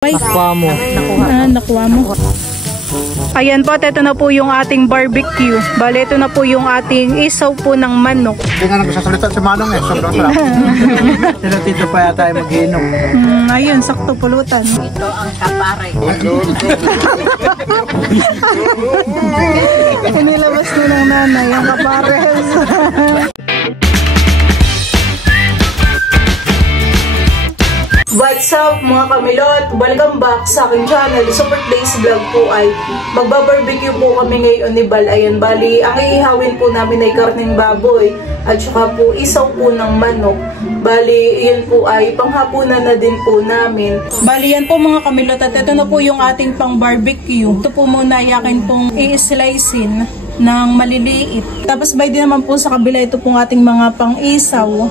Nakuha mo. Nakuha mo. Ayan po, ito na po yung ating barbecue. Bale, ito na po yung ating isaw po ng manok. Hindi nga nagsasalita si Manong eh. Sobrang sarap. Sila tito pa yata ay mag-inom. Ayun, sakto pulutan. Ito ang kapare. Inilabas na ng nanay yung kapares. What's up mga kamilot? Welcome back sa aking channel. So for today's vlog po ay magbabarbecue po kami ngayon ni Bal. Ayan, bali, ang ihawin po namin ay karneng baboy at saka po isaw po ng manok. Bali, yun po ay panghapunan na din po namin. Bali, yan po mga kamilot at ito na po yung ating pang barbecue. Ito po muna yakin pong i-slicein ng maliliit. Tapos by din naman po sa kabila ito pong ating mga pang isaw.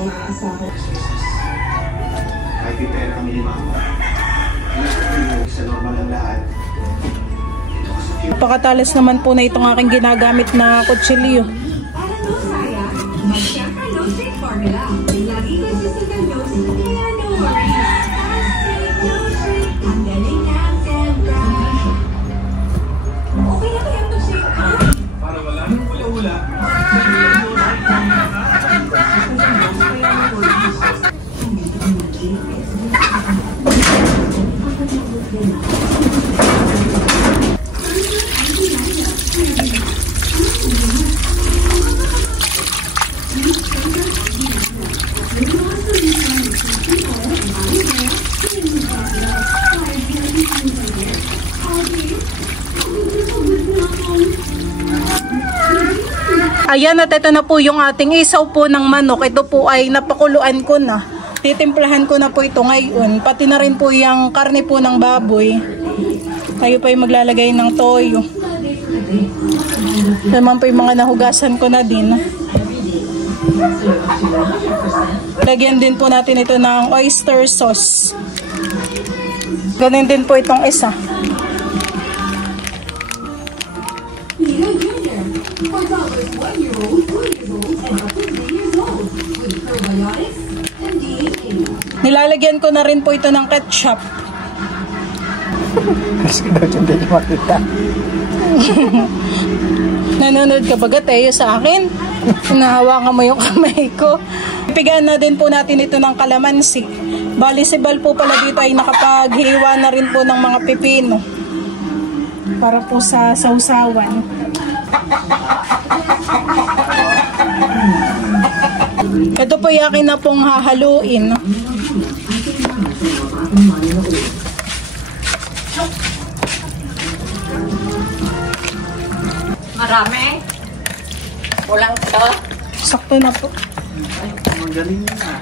Napakatalas naman po na itong aking ginagamit na kutsilyo. Ayan, at ito na po yung ating isaw po ng manok. Ito po ay napakuluan ko na. Titimplahan ko na po ito ngayon. Pati na rin po yung karne po ng baboy. Tayo pa yung maglalagay ng toyo. Naman po yung mga nahugasan ko na din. Lagyan din po natin ito ng oyster sauce. Ganun din po itong isa. Nilalagyan ko na rin po ito ng ketchup. Kasi daw hindi niya makita. Nanonood ka ba Tayo sa akin? Nahawakan mo yung kamay ko. Ipigaan na din po natin ito ng kalamansi. Bali si Bal po pala dito ay nakapaghiwa na rin po ng mga pipino. Para po sa sausawan. Ito po yakin na pong hahaluin. Marami. Kulang to. Sakto na po. Magaling na.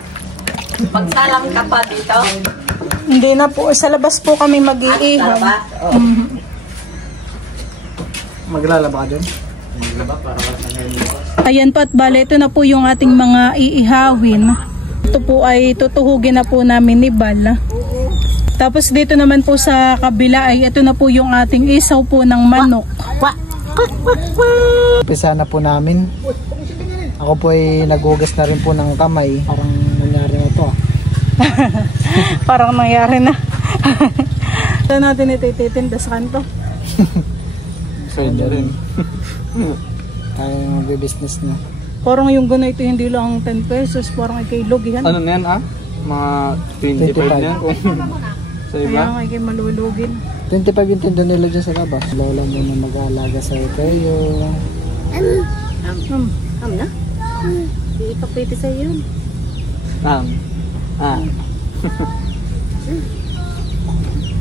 Pagsalang ka pa dito. Hindi na po. Sa labas po kami mag-iihaw. Maglalaba ka dyan? Maglalaba para sa ngayon. Ayan po at bale, ito na po yung ating mga iihawin. Ito po ay tutuhugin na po namin ni Bal. Tapos dito naman po sa kabila ay ito na po yung ating isaw po ng manok. Umpisa na po namin. Ako po ay naghugas na rin po ng kamay. Parang nangyari na ito. Parang nangyari na. Ito natin ito ititinda sa kanto. Sa'yo na rin. Tayo mag-business na. Parang yung gano'n ito hindi lang 10 pesos. Parang ay kay log yan. Ano na yan mga 25 na yan kung sa iba. Kaya nga kay malulugin. 25 yung tinda nila dyan sa labas. Lola mo na mag-aalaga sa'yo kayo. Na? Ipapiti sa'yo yun.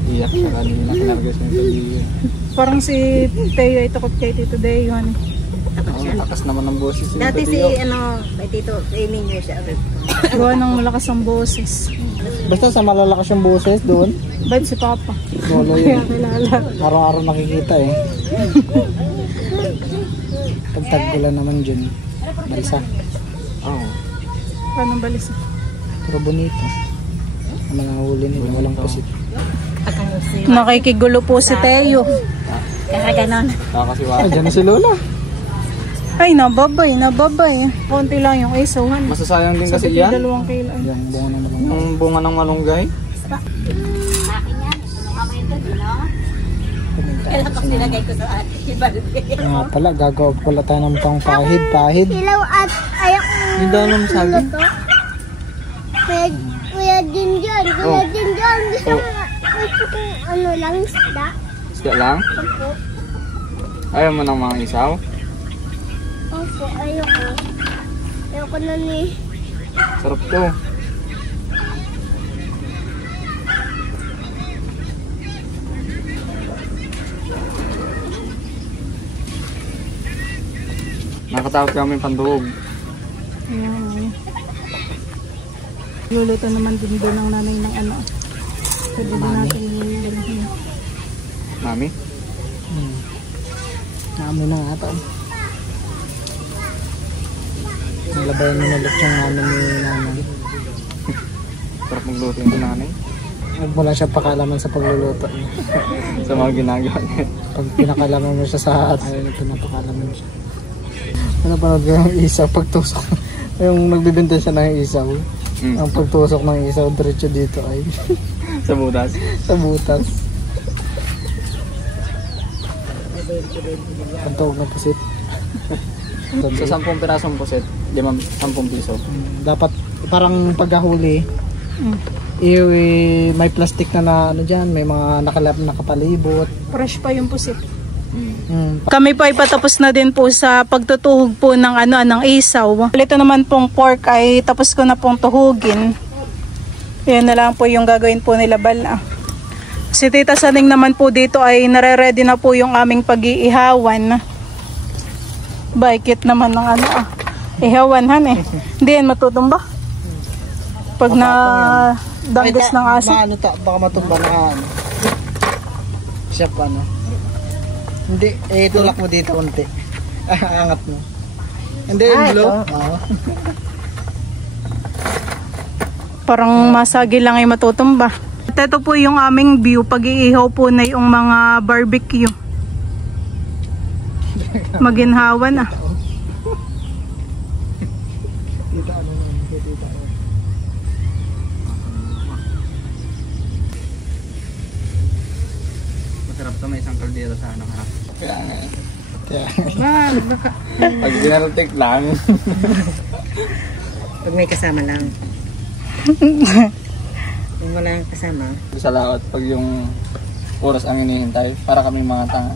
Iyak siya kanina. Kinargas yung sabihin. Parang si Teo ay takot kay Tito Deyon. Takas naman ng boses. Dati si may tito, Minyo siya. Gawa ng malakas ang boses. Basta sa malalakas yung boses doon. Ba't si Papa? Lolo Kaya yun. kilala. Araw-araw nakikita eh. Pagtaggulan naman dyan. Balsa. Oo. Paano balis? Pero bonito. Ang mga huli nila. Walang pusit. Nakikigulo po si Teo. Kaya ganon. Kakasiwa. Ah, dyan na si Lola. Ay, nababay. Konti lang yung isaw. Masasayang din kasi Sabi yan. 2 kilo. Yung bunga na naman. Ang bunga ng malunggay. Sa akin yan. Mga Kailan ko sinagay ko sa ibalot. Nga pala, gagawa pala tayo ng pang pahid. Hilaw at ayak Yung daw ng saging. Kuya Jinjan. Kuya Jinjan. Gusto ko ano lang, isda. Isda lang? Opo. Ayaw mo ng mga isaw? Opo, ayoko. Ayoko na ni. Sarap to. Nakatakot kami panduog. Ayan. Luluto naman din doon ng nanay ng ano. Pwede din natin yung Mami? Naamoy na nga ito. Nalabayan mo na lechong namin ni nanay. Sarap magluto yung nanay. Wala siya pakalaman sa pagluluto niya. Sa mga ginagawa niya. Pag pinakalaman mo siya sa at ayun, pinapakalaman siya. Napanood ko yung isaw pagtusok. Yung nagbibenta siya ng isaw. Ang pagtusok ng isaw diretso dito ay Sa butas. sa butas. Pantawag na pusit. Sa 10 pirasong puset, 10 piso. Dapat parang paghahuli, may plastic na ano dyan, may mga nakapalibot. fresh pa yung pusit. Kami po ay patapos na din po sa pagtutuhog po ng ng isaw. Ito naman pong pork ay tapos ko na pong tuhugin. Yan na lang po yung gagawin po nila Bala. Si Tita Saning naman po dito ay nare-ready na po yung aming pag-iihawan. Baikit naman ng ihawan han eh. Hindi yan matutumba. Pag na danggas ng aso. Baka matumba na ano. Siya pa ano. Hindi, tulak mo dito unti. Angat mo. Hindi, yung blow. Parang masagi lang ay matutumba. At ito po yung aming view pag-iihaw po na yung mga barbecue. Maginhawa na. Masarap to, may isang kaldero sa harap. Kaya, Pag ginaratik lang. Pag may kasama lang. Kung wala yung kasama. Sa laot, pag yung oras ang hinihintay, para kami mga tanga.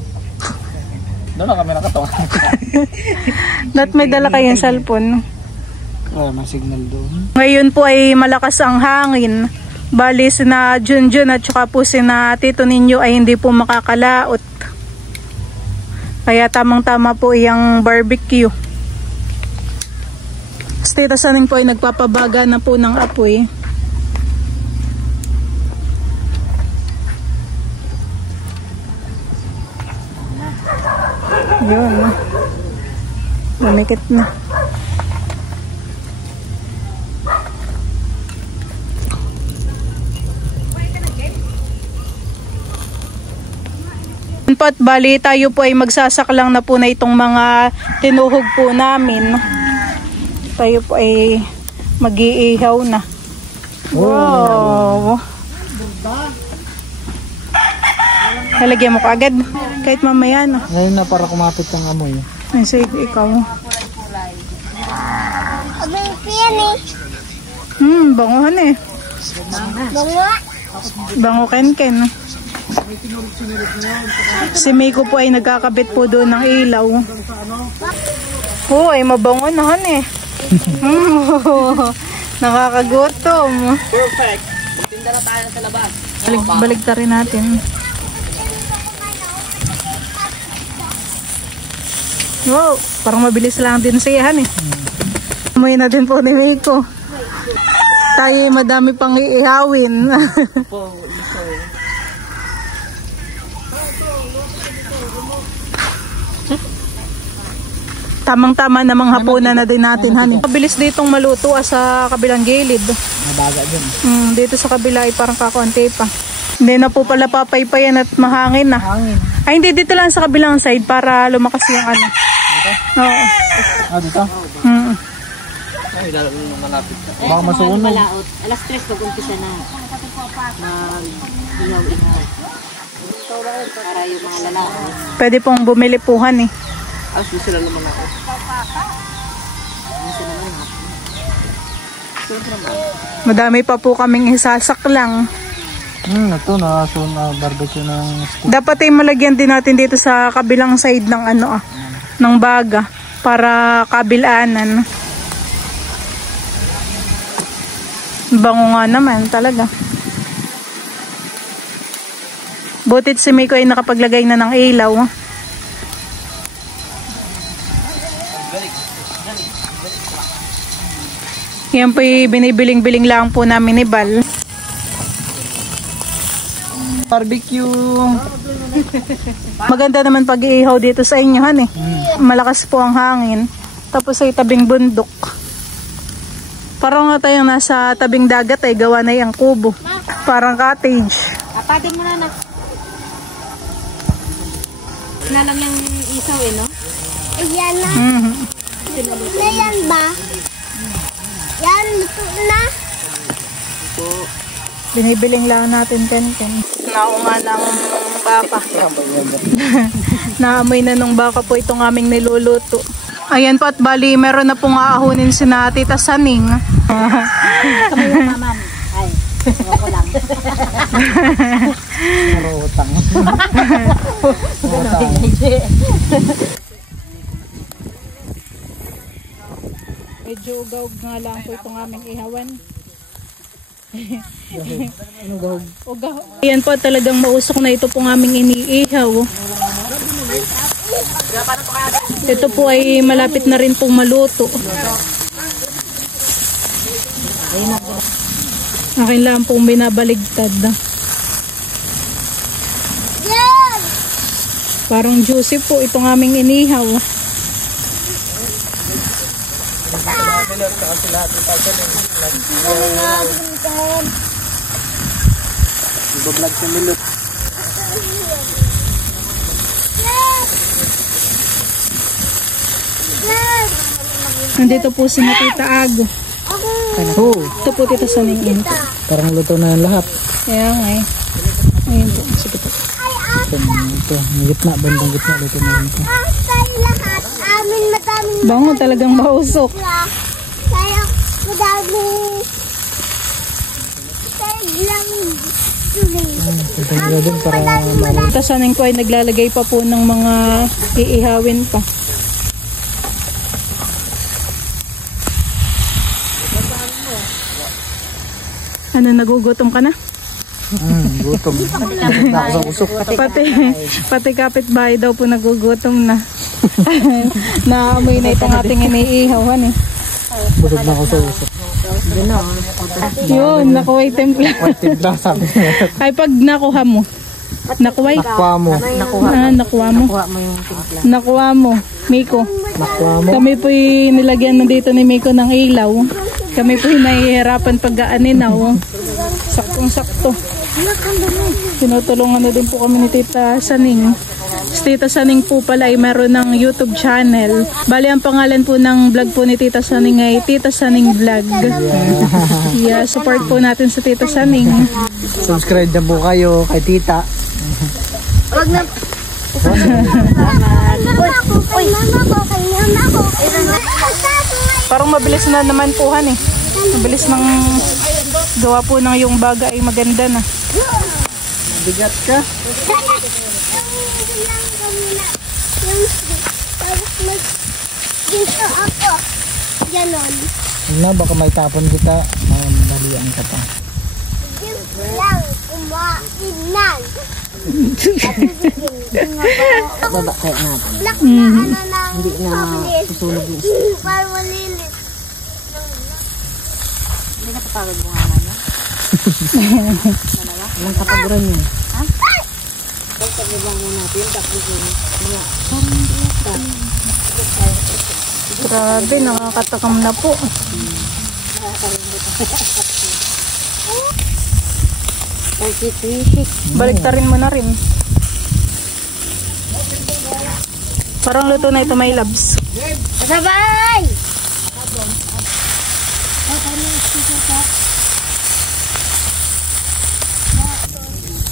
Doon na kami nakatunga. That may dala kayong cellphone. wala may signal doon. Ngayon po ay malakas ang hangin. Bali sina Junjun at saka po sina Tito Ninyo ay hindi po makakalaot. Kaya tamang-tama po yung barbecue. Si Tita Saning po ay nagpapabaga na po ng apoy. Yun. Lumikit na. Pat bali tayo po ay magsasaklang na po na itong mga tinuhog po namin. Tayo po ay mag-iihaw na. Wow! Halagyan mo kaagad. Kahit mamaya na. Ngayon na para kumapit ang amoy. Ay, sige, ikaw. Abay, yan eh. Banguhan eh. Bango. Bango ken-ken. Si Miko po ay nagkakabit po doon ng ilaw. Oh, ay mabango na han eh. Nakakagutom. Perfect. Tinda na tayo sa labas. Balik ta rin natin. Wow, parang mabilis lang din siya han eh. Amoy na din po ni Miko. Tayo ay madami pang iihawin. Tamang-tama namang hapunan na din natin, honey. Mabilis ditong maluto sa kabilang gilid. Mabaga din. Dito sa kabila ay parang kakonti pa. Hindi na po pala papaypayan at mahangin na. Hangin. Ay, hindi dito lang sa kabilang side para lumakas yung ano. Dito? Oo. Dito? Ay, lalo nung malapit ka. Baka masunog. Malaot. Alas 3 pag-umpisa na. Mag-ihaw-ihaw. Para yung mga lalaki. Pwede pong bumili puhan eh. Sila naman ako. Madami pa po kaming isasaklang. Ito na barbecue ng stick. Dapat ay malagyan din natin dito sa kabilang side ng ng baga para kabilanan. Bango nga naman talaga. Butit si Miko ay nakapaglagay na ng ilaw. Yan po yung binibiling-biling lang po namin ni Bal. Barbecue. Maganda naman pag-iihaw dito sa inyo, han eh. Malakas po ang hangin. Tapos ay tabing bundok. Parang nga tayong nasa tabing dagat ay gawa na yung kubo. Parang cottage. Apatin mo na. Na lang yung isaw eh, no? Ayan na. Ayan ba? Yan, luto na. Binibiling lang natin ken-ken. Naunga ng baka. Naamoy na nung baka po itong aming niluluto. Ayan po at bali meron na pong aahunin si na Tita Saning. Kami yung naman. Ay, ako lang. Utang. Medyo ugawg nga lang po itong aming ihawan. Ugaw. Ayan po talagang mausok na ito pong aming iniihaw. Ito po ay malapit na rin pong maluto. Akin lang pong binabaligtad. Parang juicy po itong aming inihaw. Iba-vlog sa milot. Nandito po si Tita Ago. Ito po Tita Saning. Parang luto na yung lahat. Kaya nga eh. Ayun po. Sige po. Ito, gitna, bandang gitna, luto na yun ito. Lahat. Amin madaming Bango talagang mausok. kaya madaming lang Ito din para Tita Saning po ay naglalagay pa po ng mga iihawin pa. Ano, nagugutom ka na? gutom. Usok. Pati kapitbahay daw po nagugutom na. Naamoy na itong ating iniihawan eh. Busog na ako sa usok. Yun, nakuway templa. Timpla sabi. Ay pag nakuha mo. Nakuway? Nakuha mo. Nakuha mo. Nakuha mo. Miko. Nakuha mo. Kami po nilagyan na dito ni Miko ng ilaw. Kami po nahihirapan pag-aaninaw. Saktong-sakto. Tinutulungan na din po kami ni Tita Saning. Si Tita Saning po pala ay meron ng YouTube channel. Bali ang pangalan po ng vlog po ni Tita Saning ay Tita Saning Vlog. Yeah, support po natin sa Tita Saning. Subscribe na po kayo kay Tita. Wag na. Parang mabilis na naman po han eh. Mabilis ng gawa po ng yung baga ay maganda na. Bigat ka. Dito ako. Ganon. Na, baka may tapon kita. Mandalian ka pa. Dito lang. Kumain lang. Baba kaya natin. Black na ano na. Hindi na susunog yung Para malilit. Hindi na kapagod mo nga na. Walang kapaguran yun. Ha? Pagkabang mo natin, tapos yun. Grabe, nakakatakam na po. Baliktarin mo na rin. Parang luto na ito, my loves. Sabay!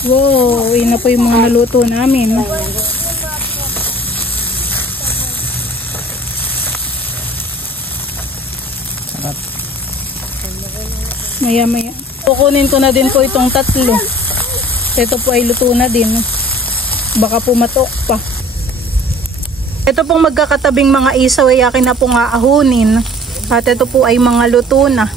Wow, yun na po yung mga naluto namin. Maya-maya. Kukunin ko na din po itong 3. Ito po ay luto na din. Baka po matok pa. Ito pong magkakatabing mga isaw ay akin na pong aahunin. At ito po ay mga luto na.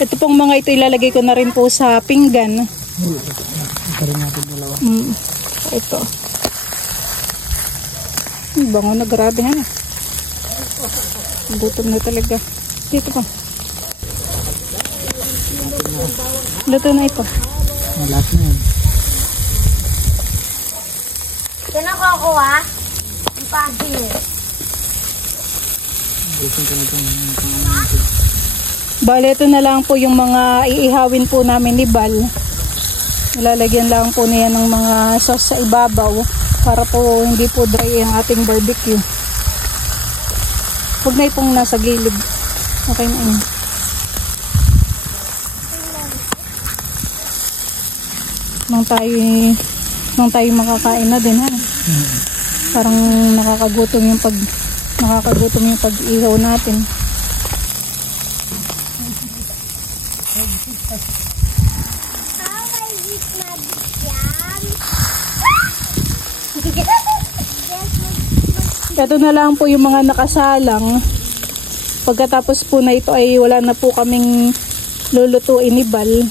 Ito pong mga ito ilalagay ko na rin po sa pinggan. Ito rin natin dalawa. Ito. Bango na, grabe na. Gutom na talaga. Dito pa. Luto na ito. Lahat na yan. Yan ako ha? Ang pagi. Bale, ito na lang po yung mga iihawin po namin ni Bal. Ilalagyan lang po niya ng mga sauce sa ibabaw para po hindi po dry ang ating barbecue. Huwag na itong nasa gilid. Okay na yun. Nang tayo makakain na din ha. Parang nakakagutom yung pag-ihaw natin. Ito na lang po yung mga nakasalang. Pagkatapos po na ito ay wala na po kaming lulutuin ni Bal.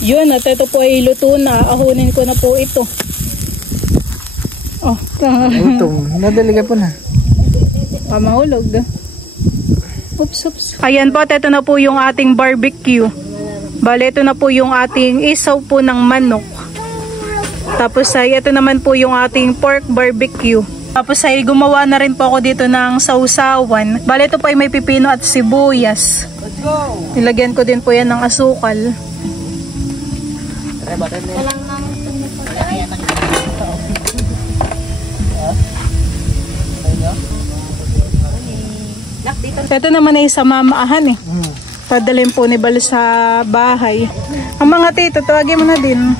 Yun, at ito po ay luto na. Ahunin ko na po ito. Oh, Gutom. Nadali ka po na. pamahulog. Oops. Ayan po, at ito na po yung ating barbecue. Bale, ito na po yung ating isaw po ng manok. Tapos ay ito naman po yung ating pork barbecue. Tapos ay gumawa na rin po ako dito ng sausawan. Bale, ito po ay may pipino at sibuyas. Nilagyan ko din po yan ng asukal. Ito naman ay sa mamaahan eh. Padalhin po ni Bal sa bahay. Ang mga tito, tawagin mo na din.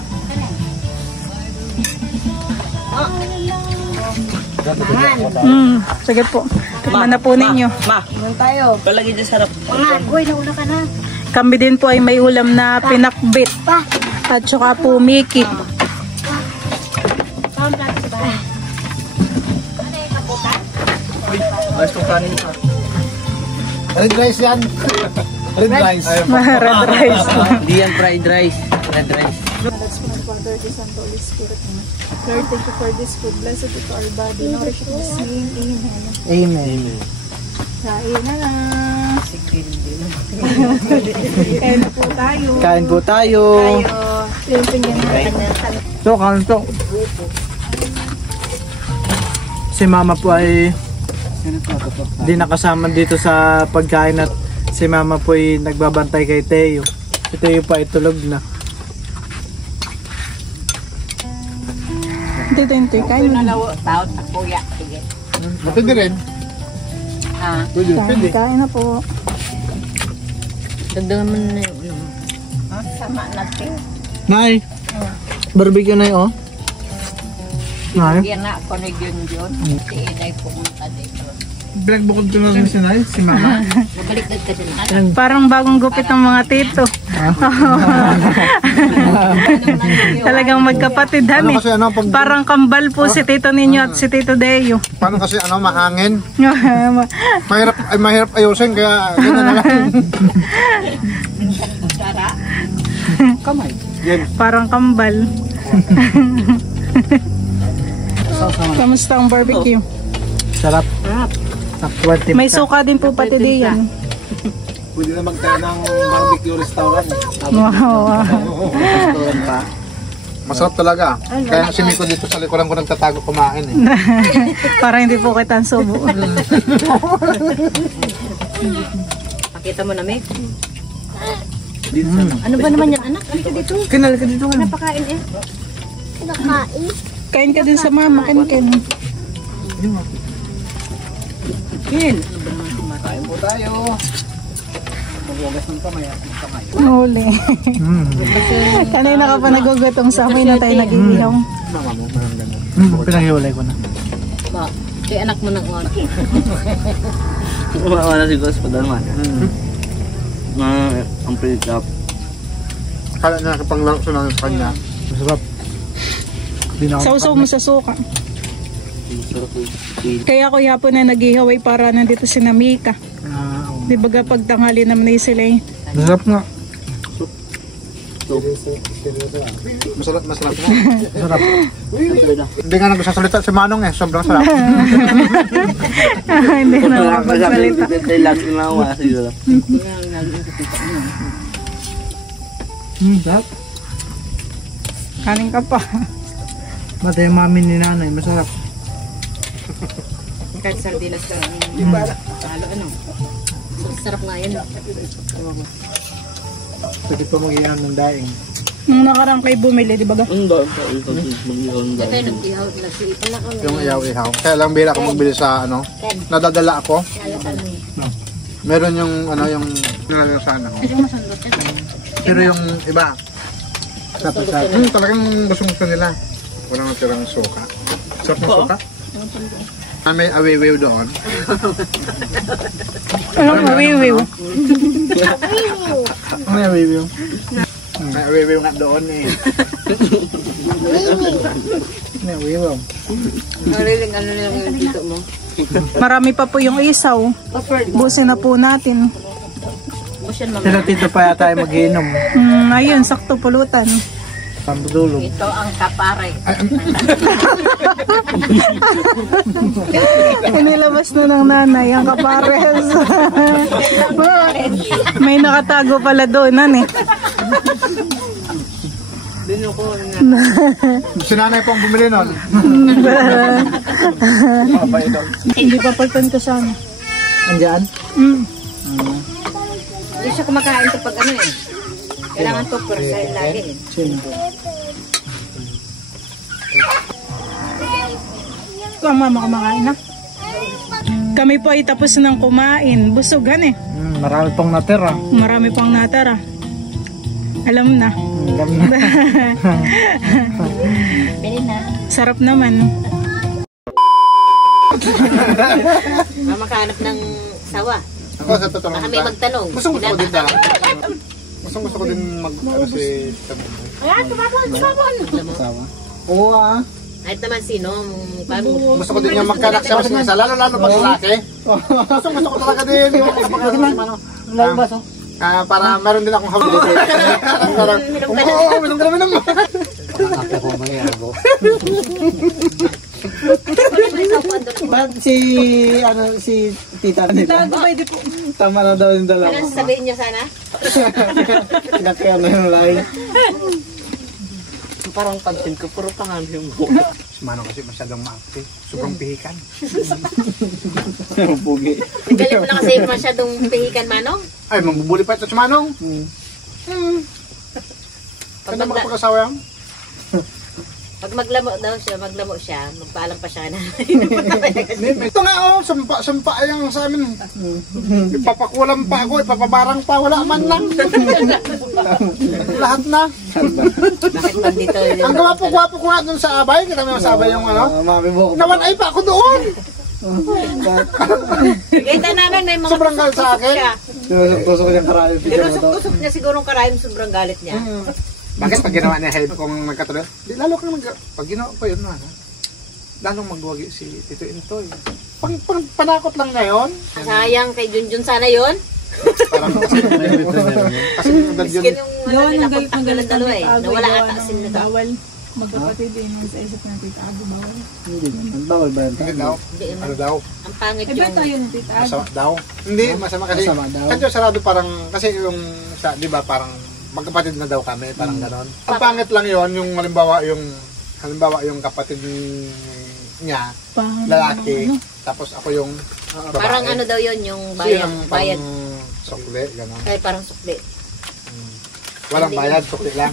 Sige po. Tikman na po ninyo. Yan tayo. Palagi dyan sarap. Mga, goy, nauna ka na. Kami din po ay may ulam na pinakbit. At saka po miki. Ayos kong kanin ka. Red rice yan. Red rice. Red rice. Hindi yan fried rice. Red rice. Let's pray for Father, the Son, the Holy Spirit. Lord, thank you for this food. Blessed it to our body. Nourish it this name. Amen. Amen. Kain na na. Kain na po tayo. Kain po tayo. Yung tingin So, kain to. Si mama po ay di nakasama dito sa pagkain at si mama po ay nagbabantay kay Teo. Si Teo pa ay tulog na. dito yung kain. Tao, takuya. Sige. Pwede rin. Ha? Kain na po. Dagdagan mo na yung sama natin. Nay, barbecue na yun, oh. Nay, Yan na ako na yun. Si Inay pumunta dito. bukod ko na rin si Nay, si mama. Nabaliktad ka din. Parang bagong gupit ng mga tito. Talagang magkapatid Ano kami. kasi ano pag Parang kambal po si tito ninyo at si tito Deo. paano kasi ano mahangin? Mahirap ayusin kaya ganyan na lang. Kamay. Parang kambal. Kamusta ang barbecue? Sarap. Top 20. May suka din po pati diyan. Pwede na magtayo ng barbecue restaurant. Wow. Restaurant pa. Masarap talaga. Kaya si Miko dito sa likuran ko nagtatago kumain eh. Para hindi po kita subo. Pakita mo na, Meg. Ano ba naman yan, anak? Ano ka dito? Kinal ka dito. Napakain eh. Nakain. Kain ka din sa mama. Kain. Kin. Kain po tayo. Magwagas ng kamay at ng kamay. Huli. Kanina ka pa nagugutom sa amin na tayo nag-iihaw. Mama mo, parang ganun. Pinaghiwalay ko na. Ba, kay anak mo ng oras. Wala si Gus pa dalman. Ang pre-up. Kala niya kapanglaro sa namin sa kanya. Masarap. Di na ako Sausaw mo sa suka. Kaya ako yapon na nag-ihaw ay para nandito si Namika. Di ba kapag tanghali naman na sila eh. Masarap nga. Masarap na. Masarap. Hindi nga nagsasalita si Manong eh. Sobrang sarap. Hindi na makapagsalita. Sarap. Kanin ka pa. Mata yung mami ni nanay. Masarap. Kahit sardinas ka. Halo ano. Sarap nga yan. Sige pa mag-inom ng daing. Nung nakarang kayo bumili, di ba ga? Kaya tayo nag-ihaw na si Yung ihaw-ihaw. Kaya lang bira ako magbili sa ano. Nadadala ako. Meron yung ano yung nalalasana ko. Pero yung iba. Talagang gusto nila. Walang natirang suka. Sarap ng suka. May awiwiw doon. Anong mawiwiw? May awiwiw. May awiwiw nga doon eh. May awiwiw. Nariling ano lang yung dito mo. Marami pa po yung isaw. Busin na po natin. Sila tito pa yata ay mag-iinom. Ayun, sakto pulutan. Pambudulog. Ito ang kapare. Inilabas na ng nanay ang kapares. May nakatago pala doon, eh. Si nanay pong bumili nun. Hindi pa pagtan ka siya. Andiyan? Hindi siya kumakain ito pag ano eh. Kailangan to per sa lagi eh. Ang mama kumakain na. Kami po ay tapos ng kumain. Busugan eh. Marami pang natira. Marami pang natara. Alam na. Alam na. Sarap naman. Makahanap ng sawa. Ako sa totoo Baka may magtanong. Gusto ko din talaga. Gusto ko din mag ano si Ayan, tumabon. Oo ah. Kahit naman sino. Gusto ko din yung magkanak siya kasi isa lalo pa lalaki. Gusto ko talaga din yung Lalabas oh. para meron din akong habilidad. Minum ka naman naman. Ba't si tita nila? Tama na daw yung dalawa. Ano sasabihin niyo sana? Kinakaya na yung lahi. Parang pansin ko, puro pangalan yung buhok. Si Manong kasi masyadong maakti. Sobrang pihikan. Pugi. Galit mo na kasi masyadong pihikan, Manong. Ay, mambubuli pa ito si Manong. Pag, Kaya makapag-asawa yan? pag maglamo siya, magpaalam pa siya na. Ito nga oh, sampa yung sa amin. Ipapakulam pa ako, ipapabarang pa, wala man lang. Lahat na. Bakit nandito? Ang gwapo ko nga dun sa abay, kita mo sa abay yung ano. Mami mo. Nawan ay pa ako doon. Kita namin may mga Sobrang galit sa akin. Tusok ko yung karayom. Tinusok-tusok niya siguro karayom sobrang galit niya. Bakit pag ginawa niya help kung nagkatuloy? Di lalo kang pag ginawa ko yun na. Lalong magwagi si Tito Intoy. Panakot lang ngayon. Sayang kay Junjun sana yon. Parang kasi edad yun. Miskin yung ano nila pagtanggalan dalawa eh. Nawala ata sila daw. Bawal. Magkapatid eh. Nung sa isip ng tita Abo, bawal. Hindi. Ang bawal ba yan? Hindi daw. Ano daw? Ang pangit Eh, ba't yung... tayo ng tita Abo? Masama daw. Hindi, masama kasi. Masama daw. Kasi sarado parang, kasi yung, di ba parang magkapatid na daw kami, parang ganon. Ang pangit lang yon yung halimbawa yung kapatid niya, lalaki, tapos ako yung babae. Parang ano daw yun, yung Kasi bayad. yung Bayad. sukli, ganon. Ay, parang sukli. Walang bayad, sukli lang.